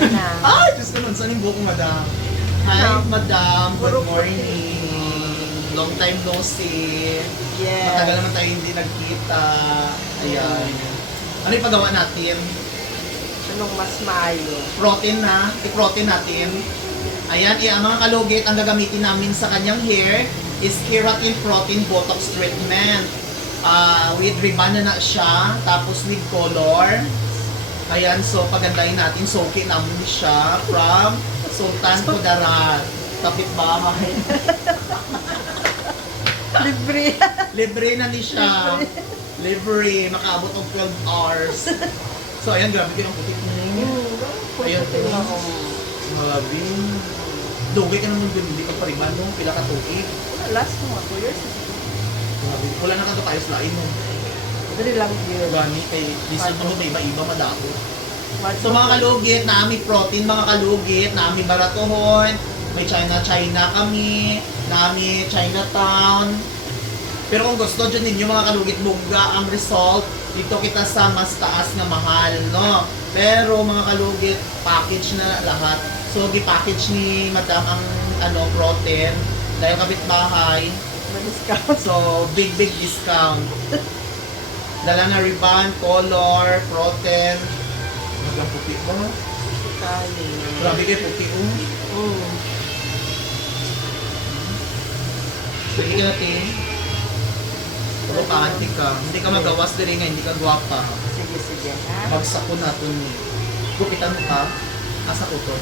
Na. Ay, Diyos ko nun, saan yung buhok ko, madam? Hi, Madam. madam. Good morning. Long time no see. Matagal Yes. naman tayo hindi nagkita. Ayan. Ano yung pagawa natin? Anong mas maayo? Protein na. I-protein natin. Ayan, eh, ang mga kalugit, ang gagamitin namin sa kanyang hair is Keratin Protein Botox Treatment. Ah, with ribbon na siya, tapos with color. Ayan, so pagandahin natin, soaking namin siya from Sultan Kudarat. Tapit bahay. Libre. Libre na ni siya. Libre. Makaabot ng 12 hours. So, ayan, grabe kayo ang putik niya. Ako. Grabe. Dugay ka naman din, hindi ka pariban mo. Pila ka tuig. Last mo, 2 years. Grabe. Wala na kanto tayo sa lain mo. Dali lang yun. Gani kay listen mo na iba-iba madako. So mga kalugit, naami protein mga kalugit, naami baratohon, may China China kami, naami Chinatown. Pero kung gusto dyan ninyo mga kalugit, bugga ang result, dito kita sa mas taas na mahal, no? Pero mga kalugit, package na lahat. So, di-package ni Madam ang ano, protein, dahil kapitbahay, Ma-discount. So, big, big discount. Dala na ribbon, color, protein. Hanggang puti ba? Kali. Grabe kayo puti oh. Mm. Sige ka natin. Puro kaanti ka. Hindi ka magawas diri nga, hindi ka gwapa. Sige, sige. Ha? Bagsak ko natin ni. Gupitan mo ka. Asa ko to.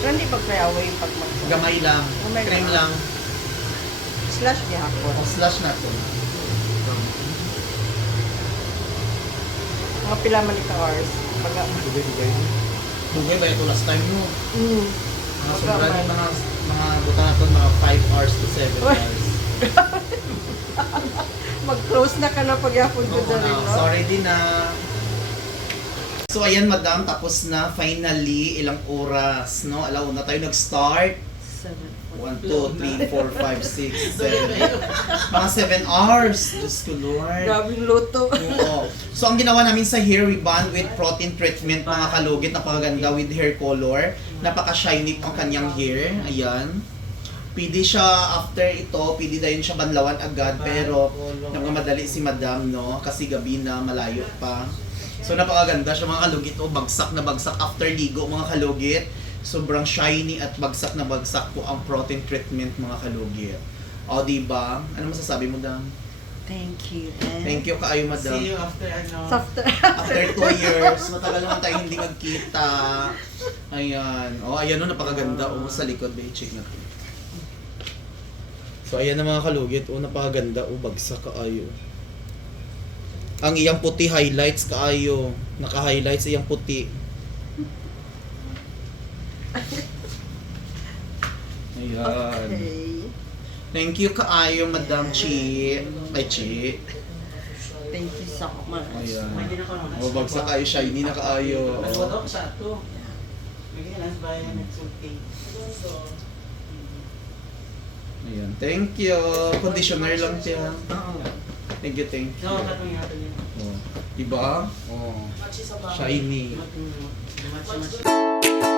Pero hindi pag may away pag mag Gamay lang. Gamay Cream lang. slash di hapon. O slash natin. Mga pila man ka hours. Pag Dugay, dugay. Dugay ba ito last time mo? mm. Mga sobra ni mga mga buta natin mga 5 hours to 7 Uy. hours. Mag-close na ka na pag yapon ko dali, na. no? Sorry din na. So ayan madam, tapos na finally ilang oras, no? Alaw na tayo nag-start. Seven. 1, 2, 3, 4, 5, 6, 7. Mga 7 hours. Diyos ko Lord. Grabing luto. Oo. So ang ginawa namin sa hair ribbon with protein treatment mga kalugit, napakaganda with hair color. Napaka-shiny ang kanyang hair. Ayan. Pwede siya after ito, pwede na yun siya banlawan agad pero nagmamadali si madam no kasi gabi na malayo pa. So napakaganda siya mga kalugit o bagsak na bagsak after ligo mga kalugit. Sobrang shiny at bagsak na bagsak po ang protein treatment mga kalugit. O di ba? Ano masasabi mo dam? Thank you. And Thank you kaayo madam. See you after ano. After, After two years, matagal naman tayo hindi magkita. Ayan. O, oh, ayan o, napakaganda. O, sa likod, may check natin. So, ayan na mga kalugit. O, napakaganda. O, bagsak kaayo. Ang iyang puti highlights kaayo. Naka-highlights iyang puti. Ayan. okay. Thank you kaayo, Madam Chi. Ay, Chi. Thank you so much. Ayan. Pwede na ko naman. O, bagsak kaayo, shiny na kaayo. Mas O. wala ko sa ato. Lagi na lang bayan nagsulti. Ayan. Thank you. Conditioner lang siya. Oo. Thank you, thank you. Ito. Oh. Diba? Oh. Shiny. Match.